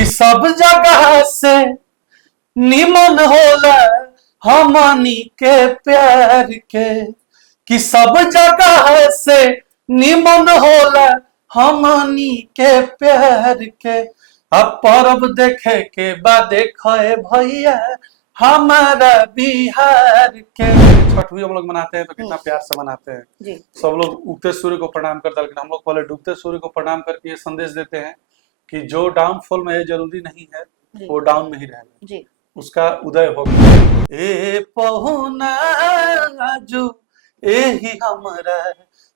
कि सब जगह से निमन होला हमनी के प्यार के, कि सब जगह से निमन होला हमनी के प्यार के। अब परब देखे के बाद देखे भैया हमारा बिहार के। छठ भी हम लोग मनाते हैं तो कितना प्यार से मनाते हैं जी। सब लोग उगते सूर्य को प्रणाम करते हैं, लेकिन हम लोग पहले डूबते सूर्य को प्रणाम करके ये संदेश देते हैं कि जो डाउनफॉल में है जरूरी नहीं है वो डाउन में ही रहेगा जी। उसका उदय होगा। ए पहुना आजू एही हमरा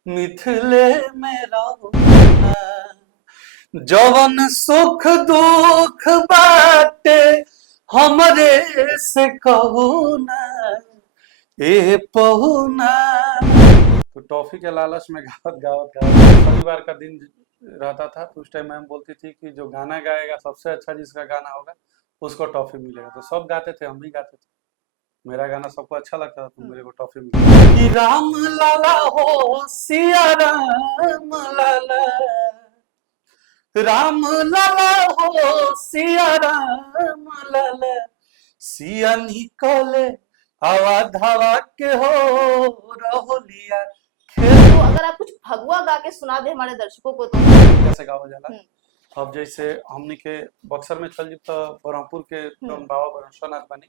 मिथिले में रहुना, जवन सुख दुख बाटे हमरे से कहूना ए पहुना। तो टॉफी के लालच में गावत गावत गावत शनिवार का दिन रहता था तो उस टाइम मैम बोलती थी कि जो गाना गाएगा सबसे अच्छा जिसका गाना होगा उसको टॉफी मिलेगा। तो सब गाते थे, हम भी गाते थे, मेरा गाना सबको अच्छा लगता था तो मेरे को टॉफी मिली। कि राम लाला हो सिया राम लाला, राम लाला हो सिया राम लाला, सिया निकले हवा धावा के हो रहोलिया। तो अगर आप कुछ भगवा गा के सुना दे हमारे दर्शकों को तो कैसे गावा जाला? अब जैसे हमनी के बक्सर में चल जी तो बरहमपुर के बाबा बरहमनाथ बनी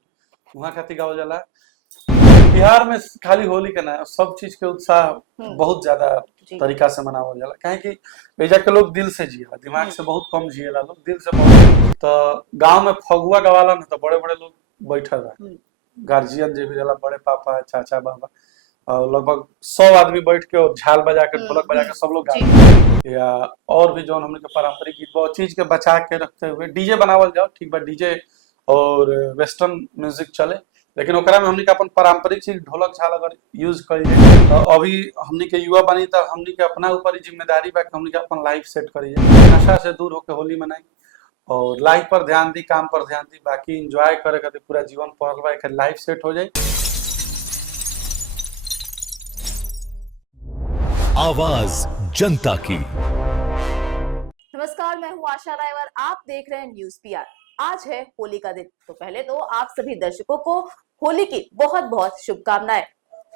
वहाँ खातिर गावा जाला। बिहार में खाली होली के ना सब चीज के उत्साह बहुत ज्यादा तरीका से मनावल जाला, काहे कि बेजा के लोग दिल से जिएला, दिमाग से बहुत कम जिएला लोग, दिल से बहुत। तो गांव में फगुआ गवाला ना तो बड़े बड़े लोग बैठल रहा, गार्जियन जो भी रहला, बड़े पापा चाचा बाबा, और लगभग 100 आदमी बैठ के और झाल बजा के ढोलक बजा के सब लोग गाते। या और भी जो हमने के पारंपरिक गीत बहुत चीज के बचा के रखते हुए डीजे बनावल जाओ, ठीक बा, डीजे और वेस्टर्न म्यूजिक चले, लेकिन ओकरा में हमनी के अपन पारंपरिक चीज ढोलक झाल अगर यूज करी जाए तो अभी हमनी के युवा बनी तो हमनी के अपना ऊपर जिम्मेदारी बा कि हमनी के अपन लाइफ सेट करी जाए, नशा से दूर होकर होली मनाई और लाइफ पर ध्यान दी, काम पर ध्यान दी, बाकी एंजॉय करे खातिर पूरा जीवन पड़ल बा, एक लाइफ सेट हो जाए। आवाज जनता की। नमस्कार, मैं हूं आशा राय और आप देख रहे हैं न्यूज पीआर। आज है होली का दिन, तो पहले तो आप सभी दर्शकों को होली की बहुत बहुत शुभकामनाएं।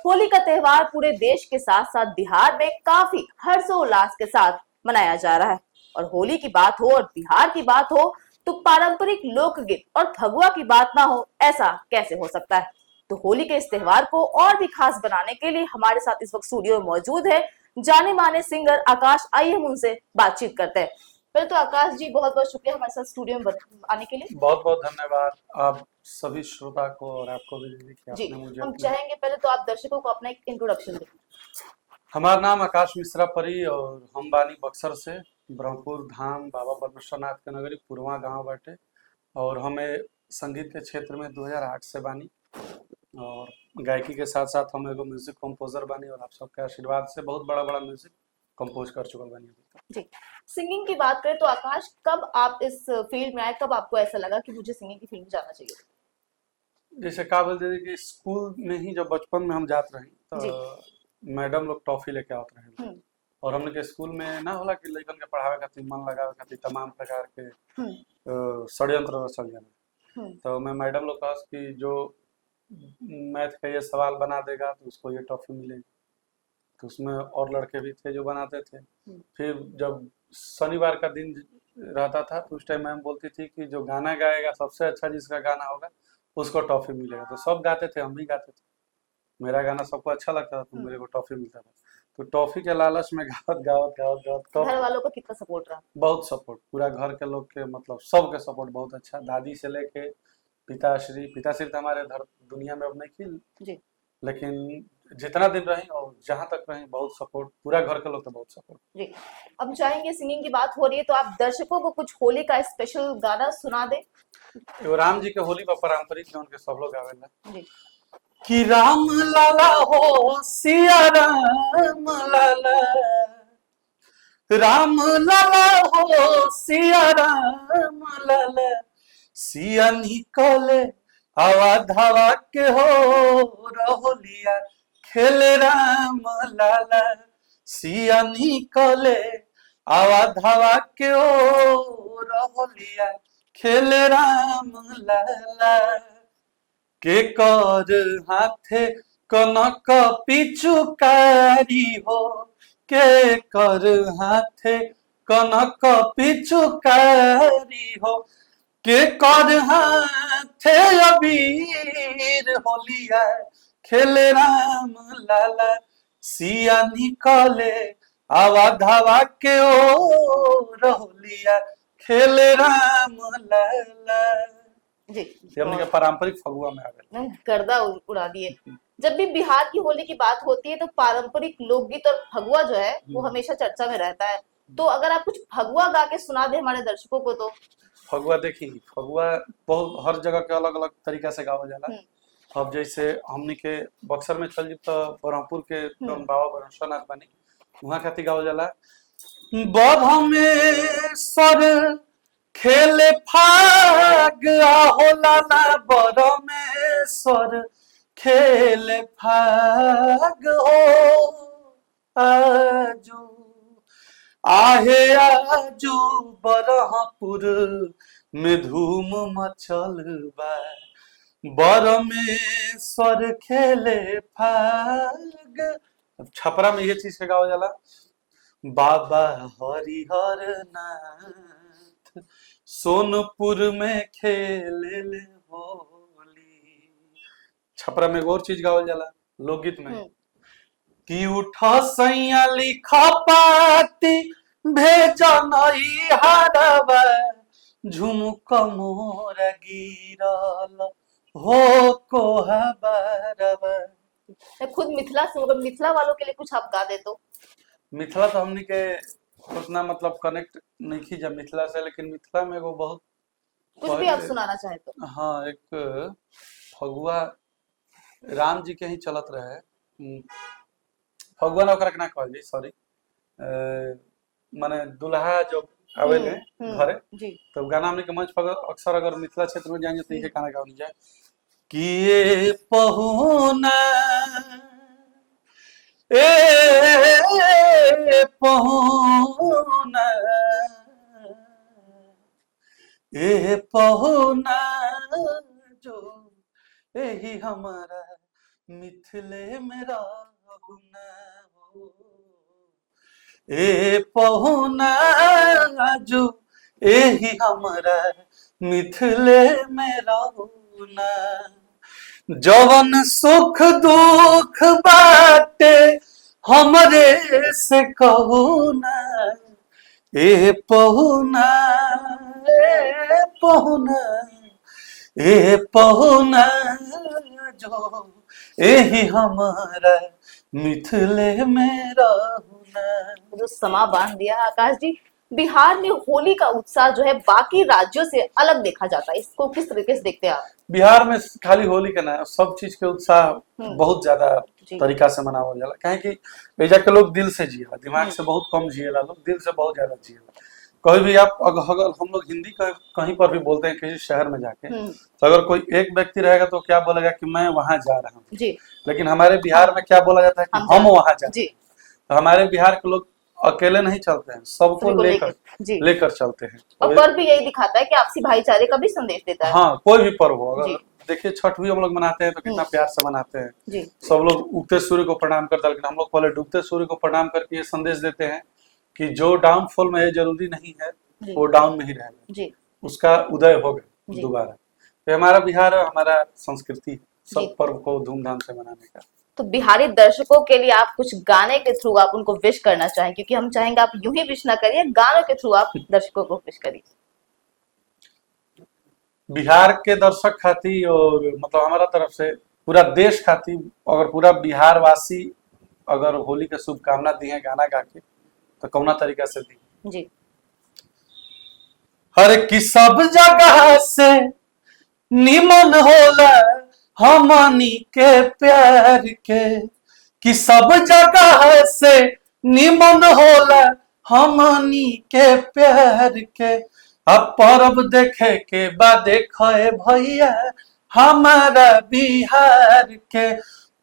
होली का त्योहार पूरे देश के साथ साथ बिहार में काफी हर्षोल्लास के साथ मनाया जा रहा है। और होली की बात हो और बिहार की बात हो तो पारंपरिक लोकगीत और फगुआ की बात ना हो, ऐसा कैसे हो सकता है। तो होली के इस त्योहार को और भी खास बनाने के लिए हमारे साथ इस वक्त स्टूडियो में मौजूद है जाने माने सिंगर आकाश। आइए हम उनसे बातचीत करते हैं। पहले तो आकाश जी बहुत बहुत शुक्रिया हमारे साथ स्टूडियो में आने के लिए। बहुत बहुत धन्यवाद आप सभी श्रोता को और आपको भी कि जी, आपने मुझे हम चाहेंगे पहले तो आप दर्शकों को अपना एक इंट्रोडक्शन दें। हमारा नाम आकाश मिश्रा परी और हम बानी बक्सर से, ब्रह्मपुर धाम बाबा परमेश्वरनाथ के नगरी पुरवा गांव बाटे, और हमें संगीत के क्षेत्र में 2008 से बानी और गायकी के साथ साथ हम एगो म्यूजिक कंपोजर बानी और आप सबके आशीर्वाद से बहुत बड़ा बड़ा म्यूजिक कंपोज कर चुकल बानी। जी, सिंगिंग की बात करें तो आकाश कब आप इस फील्ड में आए, कब आपको ऐसा लगा कि मुझे सिंगिंग की फील्ड में जाना चाहिए? जैसे का बोलते थे कि स्कूल में ही जब बचपन में हम जाते रहे तो मैडम लोग टॉफी लेके आते रहे और हमने के स्कूल में ना होला कि लड़कन के पढ़ावे खातिर मन लगावे खातिर तमाम प्रकार के षड्यंत्र रचल जाए। तो मैं मैडम लोग कहा कि जो मैथ का ये सवाल बना देगा तो उसको ये टॉफी मिलेगी, तो उसमें और लड़के भी थे जो बनाते थे। फिर जब शनिवार का दिन रहता था तो उस टाइम मैम बोलती थी कि जो गाना गाएगा सबसे अच्छा जिसका गाना होगा उसको टॉफी मिलेगा। तो सब गाते थे, हम भी गाते थे, मेरा गाना सबको अच्छा लगता था तो मेरे को टॉफी मिलता था। तो टॉफी के लालच में गावत गावत गावत गावत घर वालों का कितना सपोर्ट रहा? बहुत सपोर्ट, पूरा घर के लोग के मतलब सबके सपोर्ट बहुत अच्छा, दादी से लेके पिताश्री तो हमारे दुनिया में अब नहीं थी, लेकिन जितना दिन रही और जहां तक रही बहुत सपोर्ट, पूरा घर के लोग तो बहुत सपोर्ट। जी, अब चाहेंगे सिंगिंग की बात हो रही है तो आप दर्शकों को कुछ होली का स्पेशल गाना सुना दे। राम जी के होली पर पारंपरिक जो उनके सब लोग गावेला जी, कि राम लाला हो सिया राम लाला, राम लाला हो सिया राम लाला, सिया निकले हवा धावा के हो रहोलिया खेले राम लाला, सिया निकले हवा धावा के हो रहोलिया खेले राम लाला के कर हाथे कनक पिचुकारी हो, के कर हाथे कनक पिचुकारी हो, के कर हाथे अबीर होलिया खेले राम लाला सिया निकले आवा धावा के ओ होलिया खेले राम लाला। जी ये हमने के पारंपरिक फगुआ में आ गए। एकदम गर्दा उड़ा दिए। जब भी बिहार की होली की बात होती है तो पारंपरिक लोकगीत और फगुआ जो है वो हमेशा चर्चा में रहता है। तो अगर आप कुछ फगुआ गा के सुना दे हमारे दर्शकों को तो। फगुआ देखी, फगुआ बहुत हर जगह के अलग अलग तरीका से गावल जाला। अब जैसे हमनी के बक्सर में चल तो बरहमपुर के बाबा बरहमनाथ बानी, वहाँ खातिर गावल जाला बरहमेश्वर खेले फाग होला ना बरहमेश्वर खेले फाग हो आजू आहे आजू बरहपुर में धूम मचल बा बरमेश्वर खेले फाग। छपरा में ये चीज के गावल जाला बाबा हरिहर नाथ सोनपुर में खेले ले होली। छपरा में एक और चीज गावल जाला लोकगीत में कि उठा सैया लिखा पाती भेजा नई हारवा झुमक मोर गिरल हो कोहबरवा। खुद मिथिला से, अगर मिथिला वालों के लिए कुछ आप गा दे तो। मिथिला तो हमनी के उतना मतलब कनेक्ट नहीं की जब मिथिला से, लेकिन मिथिला में वो बहुत कुछ भी आप सुनाना चाहे तो। हाँ, एक फगुआ राम जी के ही चलत रहे फगुआ ना ओकरा के ना कहल जी, सॉरी माने दुल्हा जो आवेले घरे तो गाना हमने के मंच पर अक्सर अगर मिथिला क्षेत्र में जाएंगे तो ये गाना गावल जाए कि ये पहुना ए पहुना ए पहुना जो यही हमारा मिथिले में रहुना हो ए पहुना जो यही हमारा मिथिले में रहुना जवन सुख दुख बाटे हमरे से कहूना ए पहुना ए पहुना ए पहुना जो यही हमारा मिथिले में रहुना। जो समा बांध दिया आकाश जी। बिहार में होली का उत्साह जो है बाकी राज्यों से अलग देखा जाता है, इसको किस तरीके से देखते हैं आप? बिहार में खाली होली का ना सब चीज के उत्साह बहुत ज्यादा तरीका से मनावल जाला, काहे कि एजा के लोग दिल से जिएला, दिमाग से बहुत कम जिएला, लोग दिल से बहुत ज्यादा जिएला। कहीं भी आप अगर हम लोग हिंदी कहीं पर भी बोलते हैं किसी शहर में जाके तो अगर कोई एक व्यक्ति रहेगा तो क्या बोलेगा कि मैं वहां जा रहा हूँ, लेकिन हमारे बिहार में क्या बोला जाता है कि हम वहां जाते हैं। तो हमारे बिहार के लोग अकेले नहीं चलते हैं, सबको लेकर चलते हैं। और पर्व भी यही दिखाता है कि आपसी भाईचारे का भी संदेश देता है। हाँ, कोई भी पर्व हो, अगर देखिए छठ भी हम लोग मनाते हैं तो कितना प्यार से मनाते हैं। सब लोग उगते सूर्य को प्रणाम करते हैं, लेकिन हम लोग पहले डूबते सूर्य को प्रणाम करके ये संदेश देते हैं कि जो डाउनफॉल में है जरूरी नहीं है वो डाउन में ही रहेगा, उसका उदय होगा दोबारा। तो हमारा बिहार हमारा संस्कृति सब पर्व को धूमधाम से मनाने का। तो बिहारी दर्शकों के लिए आप कुछ गाने के थ्रू आप उनको विश करना चाहें, क्योंकि हम चाहेंगे आप यूं ही विश ना करिए, गानों के थ्रू आप दर्शकों को विश करिए। बिहार के दर्शक खातिर और मतलब हमारा तरफ से पूरा देश खातिर अगर पूरा बिहार वासी अगर होली के शुभकामना दी है गाना गा के तो कौना तरीका से दी जी। हर की सब जगह से निमन होला हमनी के प्यार के, कि सब जगह से निमन होला हमनी के प्यार के। अब परब देखे के बाद देखे भैया हमारा बिहार के,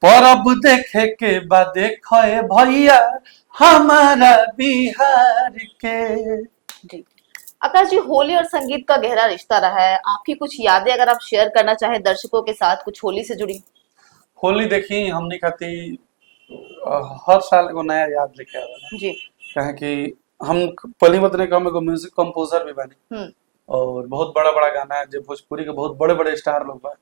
परब देखे के बाद देखे भैया हमारा बिहार के। जी आकाश जी, होली और संगीत का गहरा रिश्ता रहा है। आपकी कुछ यादें अगर आप शेयर करना चाहें दर्शकों के साथ, कुछ होली से जुड़ी। होली देखी हमने खाती हर साल एगो नया याद लेके आवेला। जी। काहे कि हम पहली बात नहीं, हम एगो म्यूजिक कंपोजर भी बानी हम्म। और बहुत बड़ा बड़ा गाना है जो भोजपुरी के बहुत बड़े बड़े स्टार लोग बा,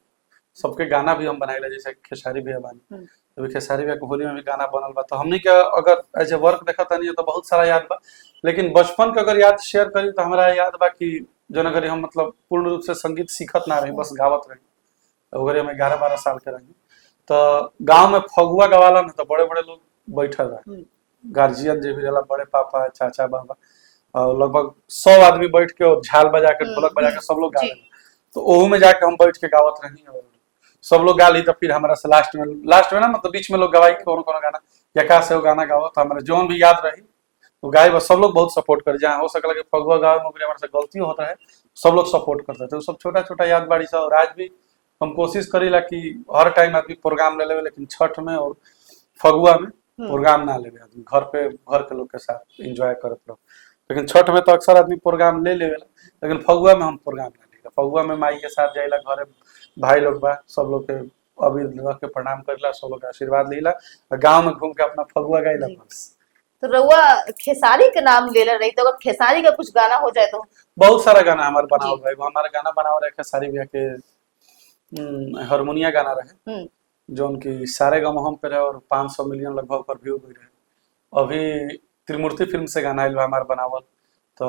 सबके गाना भी हम बनाइला, जैसे खेसारी भैया बानी। हम्म। अभी खेसारी भैया के होली में भी गाना बनल बा, तो हमने क्या अगर एज ए वर्क देखा तनी तो बहुत सारा याद बा। लेकिन बचपन के अगर याद शेयर करी तो हमारा याद बा कि जौन अगर हम मतलब पूर्ण रूप से संगीत सीखत ना रही, बस गावत रही। अगर हम 11-12 साल के रही तो गांव में फगुआ गवाला ना, तो बड़े बड़े लोग बैठल रहे, गार्जियन जो भी रहला, बड़े पापा चाचा बाबा, और लगभग 100 आदमी बैठ के और झाल बजा के ढोलक बजा के सब लोग गा जी। रहे। तो ओहू में जाके हम बैठ के गावत रही और सब लोग गा ली। तो फिर हमारा से लास्ट में ना, मतलब बीच में लोग गवाई कौन कौन गाना या का से वो गाना गाओ, तो हमारे जोन भी याद रही वो गाय, बस सब लोग बहुत सपोर्ट कर, जहाँ हो सकला कि फगुआ गाँव में हमारे से गलती होता है, सब लोग सपोर्ट करते थे। वो सब छोटा छोटा याद बाड़ी सा। और आज भी हम कोशिश करीला कि हर टाइम आदमी प्रोग्राम ले लेवे, लेकिन छठ में और फगुआ में प्रोग्राम ना लेवे आदमी, घर पे घर के लोग के साथ एंजॉय करत रहो। लेकिन छठ में तो अक्सर आदमी प्रोग्राम ले लेवेला, लेकिन फगुआ में हम प्रोग्राम ना लेला। फगुआ में माई के साथ जाइला, घरे भाई लोग बा, सब लोग के अभी रख के प्रणाम करेला, सब लोग के आशीर्वाद लेला और गांव में घूम के अपना फगुआ गाइला जी। बस। तो रउआ खेसारी के नाम ले रही, तो अगर खेसारी का कुछ गाना हो जाए तो। बहुत सारा गाना हमारे बनावल जी। रहे। एगो हमारा गाना बनावल रहे खेसारी भैया के हारमोनिया गाना रहे, हम्म। जौन की सारे गम पे रहे और 500 मिलियन लगभग पर व्यू भी रहे। अभी त्रिमूर्ति फिल्म से गाना आइल बा हमार बनावल, तो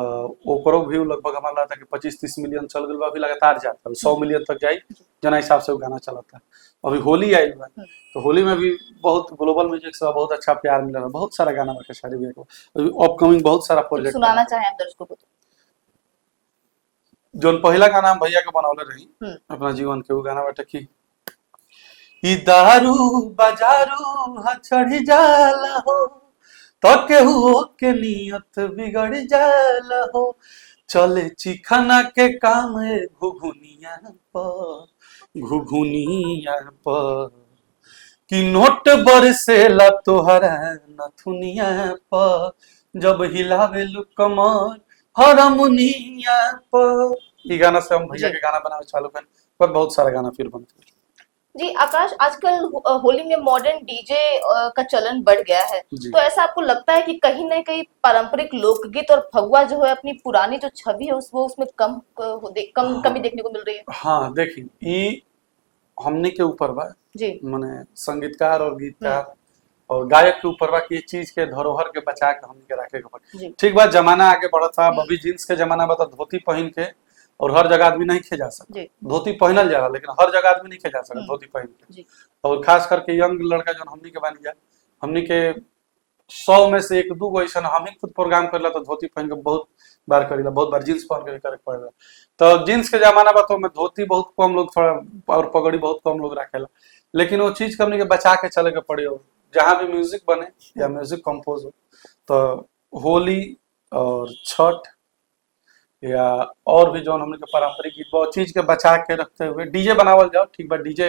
ओकरो व्यू लगभग हमारा लगा था कि 25-30 मिलियन चल गइल बा, अभी लगातार जाता है 100 मिलियन तक जाई, जना हिसाब से वो गाना चलता है। अभी होली आइल बा, तो होली में भी बहुत ग्लोबल म्यूजिक से बहुत अच्छा प्यार मिल रहा है। बहुत सारा गाना बा खेसारी भैया को, अभी अपकमिंग बहुत सारा कुछ प्रोजेक्ट सुनाना चाहें आप दर्शकों को तो। जोन पहला गाना हम भैया के बनौले रही अपना जीवन के, वो गाना बाटे कि ई दारू बाजारू हा चढ़ी जाला हो, तो केहू के नियत बिगड़ जाला हो, चले चिखना के काम घुघुनिया पर कि नोट बरसेला तोहरा नथुनिया पर, जब हिलावे कमर हारमोनिया पर। ई गाना से हम भैया जी। के गाना बनावे चालू कर, पर बहुत सारा गाना फिर बनते। जी आकाश, आजकल होली में मॉडर्न डीजे का चलन बढ़ गया है, जी। तो ऐसा आपको लगता है कि कहीं ना कहीं पारंपरिक लोकगीत और फगुआ जो है अपनी पुरानी जो छवि है वो उसमें कमी देखने को मिल रही है। हाँ देखी, ई हमने के ऊपर बा, जी। माने संगीतकार और गीतकार और गायक के ऊपर बा कि ये चीज के धरोहर के बचा के हमने के रखे के पड़ी। जी। ठीक बा, जमाना आगे बढ़त था, अभी जींस के जमाना बा तो धोती पहन के और हर जगह आदमी नहीं खे जा सकता। जी। धोती पहनल जाला, लेकिन हर जगह आदमी नहीं खे जा सकता धोती पहन के। जी। और खास करके यंग लड़का जो हमनी के बन गया, हमनी के 100 में से 1-2 गो ऐसा हम ही खुद प्रोग्राम करेला तो धोती पहन के बहुत बार करेला, बहुत बार जींस पहन के भी करे पड़ेला। तो जींस के जमाना बा तो में धोती बहुत कम लोग, थोड़ा और पगड़ी बहुत कम लोग रखेला, लेकिन वो चीज के हमनी के बचा के चले के पड़ी। हो जहाँ भी म्यूजिक बने या म्यूजिक कंपोज हो, तो होली और छठ या और भी जो हमने के पारंपरिक गीत बहुत चीज के बचा के रखते हुए डीजे बनावल जाओ। ठीक बा, डीजे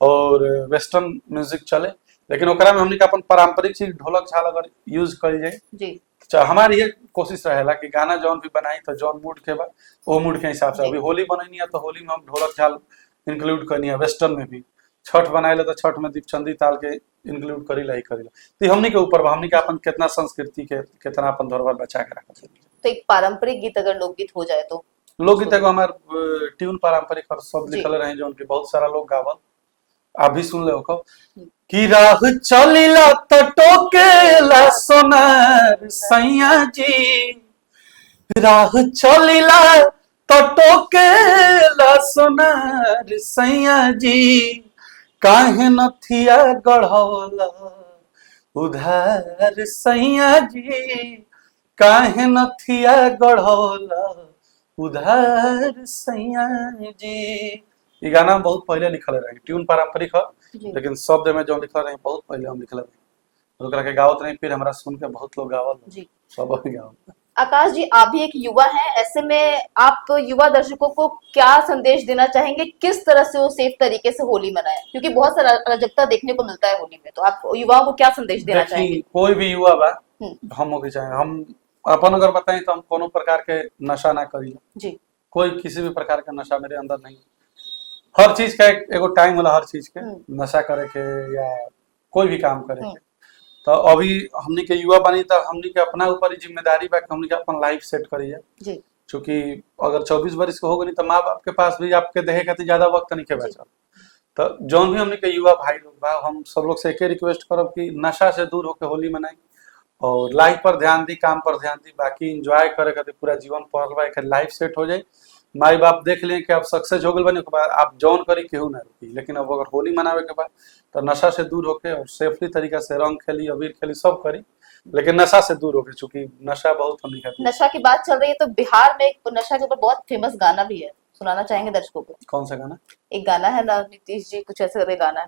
और वेस्टर्न म्यूजिक चले, लेकिन ओकरा में हमने के अपन पारंपरिक चीज ढोलक झाल अगर यूज करी जाए। जी। तो हमारी ये कोशिश रहेला कि गाना जौन भी बनाई तो जौन मूड के बा वो मूड के हिसाब से। अभी होली बनैनी है तो होली में हम ढोलक झाल इंक्लूड करनी है, वेस्टर्न में भी। छठ बनाए तो छठ में दीपचंदी ताल के इंक्लूड करीला ही करीला। तो हमनी के ऊपर बा, हमनी के अपन कितना संस्कृति के कितना अपन धरोहर बचा के रखा। तो एक पारंपरिक गीत अगर लोकगीत हो जाए तो। लोकगीत एगो हमार ट्यून पारंपरिक और सब जी। लिखल रहे, जो उनके बहुत सारा लोग गावल, आप भी सुन ले हो कि राह चलिला त टोकेला सोनार सैया जी, राह चलिला त टोकेला सोनार सैया जी, काहे नथिया गढ़ौला उधार सैया जी, काहे नथिया गढ़ौला उधार सैया जी। ये गाना हम बहुत पहले लिखल रहे, ट्यून पारंपरिक है, जी। लेकिन शब्द में जो लिखल रहे बहुत पहले हम लिखल रहे, ओकरा के गावत नहीं, फिर हमरा सुन के बहुत लोग गावल जी। सब अभी गावल। आकाश जी, आप भी एक युवा हैं, ऐसे में आप युवा दर्शकों को क्या संदेश देना चाहेंगे, किस तरह से वो सेफ तरीके से होली मनाएं, क्योंकि बहुत सारा अराजकता देखने को मिलता है होली में, तो आप युवाओं को क्या संदेश देना चाहेंगे? कोई भी युवा बा, हम हो के चाहे हम अपन अगर बताएं तो हम कोनो प्रकार के नशा ना करी, जी कोई किसी भी प्रकार का नशा मेरे अंदर नहीं। हर चीज का एगो टाइम होला, हर चीज के नशा करे के या कोई भी काम करे के। तो अभी हमनी के युवा बनी तो हमनी के अपना ऊपर ही जिम्मेदारी बा कि हमनी के अपन लाइफ सेट करिए। जी क्योंकि अगर 24 वर्ष के हो गई तो माँ बाप के पास भी आपके देहे खातिर ज्यादा वक्त नहीं के बचा। तो जौन भी हमने के युवा भाई लोग बा, हम सब लोग से एक रिक्वेस्ट करब कि नशा से दूर होकर होली मनाई और लाइफ पर ध्यान दी, काम पर ध्यान दी। बाकी इंजॉय करे खातिर पूरा जीवन पढ़ल बा, एक लाइफ सेट हो जाए। माई बाप देख लें कि आप सक्सेस हो गए बने के बाद आप जौन करी केहू ना रुकी। लेकिन अब अगर होली मनावे के बाद तो नशा से दूर होके और सेफली तरीका से रंग खेली, अबीर खेली, सब करी, लेकिन नशा से दूर होके, चूंकि नशा बहुत हमनी खातिर। नशा की बात चल रही है तो बिहार में एक नशा के ऊपर बहुत फेमस गाना भी है, सुनाना चाहेंगे दर्शकों को? कौन सा गाना? एक गाना है ना, नीतीश जी कुछ ऐसे करके गाना है,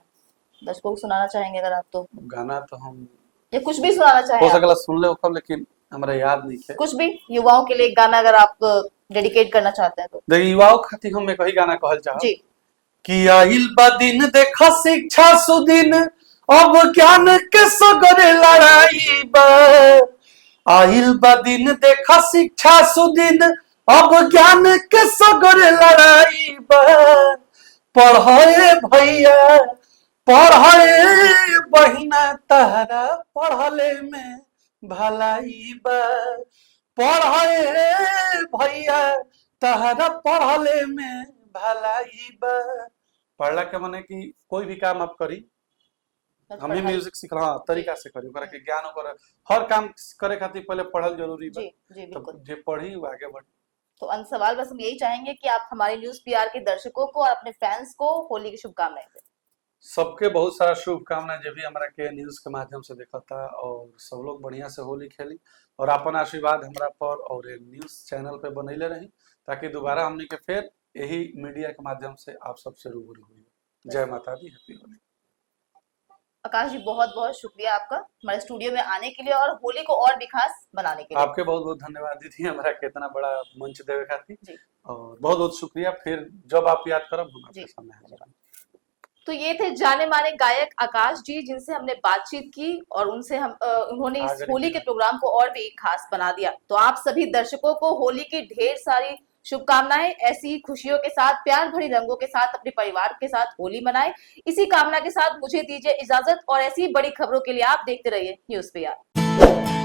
दर्शकों को सुनाना चाहेंगे अगर आप तो? गाना तो हम या कुछ भी सुनाना चाहें हो आप? सकला सुन ले होकर, लेकिन हमारा याद नहीं है। कुछ भी युवाओं के लिए एक गाना अगर आप डेडिकेट करना चाहते हैं तो? देखिए युवाओं खातिर हम एक ही गाना कहल चाहब जी कि आइल बा दिन देखा शिक्षा सुदिन, अब ज्ञान के सगरे लड़ाई बा। आइल बा दिन देखा शिक्षा सुदिन, अब ज्ञान के सगरे लड़ाई बा। पढ़े भैया पढ़े बहिना, तहरा पढ़ले में भलाई बा। पढ़े भैया तहरा पढ़ले में भलाई बा। पढ़ला के माने कि कोई भी काम आप करी, हम ही म्यूजिक सीख रहा तरीका से करी, ओकरा के ज्ञान, ओकरा हर काम करे खातिर पहले पढ़ल जरूरी बा। जी जी बिल्कुल। जे पढ़ी वो आगे बढ़ी। तो अंत सवाल बस हम यही चाहेंगे कि आप हमारे न्यूज पीआर के दर्शकों को और अपने फैंस को होली की शुभकामनाएं दें। सबके बहुत सारा शुभकामनाएं, जो भी हमारा के न्यूज के माध्यम से देखा था, और सब लोग बढ़िया से होली खेली और अपन आशीर्वाद हमरा पर और न्यूज चैनल पे बनैले रही, ताकि दोबारा हमने के फिर यही मीडिया के माध्यम से आप सबसे रूबरू हुई। जय माता दी, हैप्पी होली। आकाश जी बहुत बहुत शुक्रिया आपका हमारे स्टूडियो में आने के लिए और होली को और भी खास बनाने के लिए। आपके बहुत बहुत धन्यवाद दीदी, हमारा कितना बड़ा मंच देवे खातिर, और बहुत बहुत शुक्रिया। फिर जब आप याद करब हम आपके सामने हाजिर हैं। तो ये थे जाने माने गायक आकाश जी, जिनसे हमने बातचीत की और उनसे उन्होंने इस होली के प्रोग्राम को और भी खास बना दिया। तो आप सभी दर्शकों को होली की ढेर सारी शुभकामनाएं। ऐसी खुशियों के साथ, प्यार भरी रंगों के साथ अपने परिवार के साथ होली मनाएं। इसी कामना के साथ मुझे दीजिए इजाजत और ऐसी बड़ी खबरों के लिए आप देखते रहिए न्यूज़ पीआर।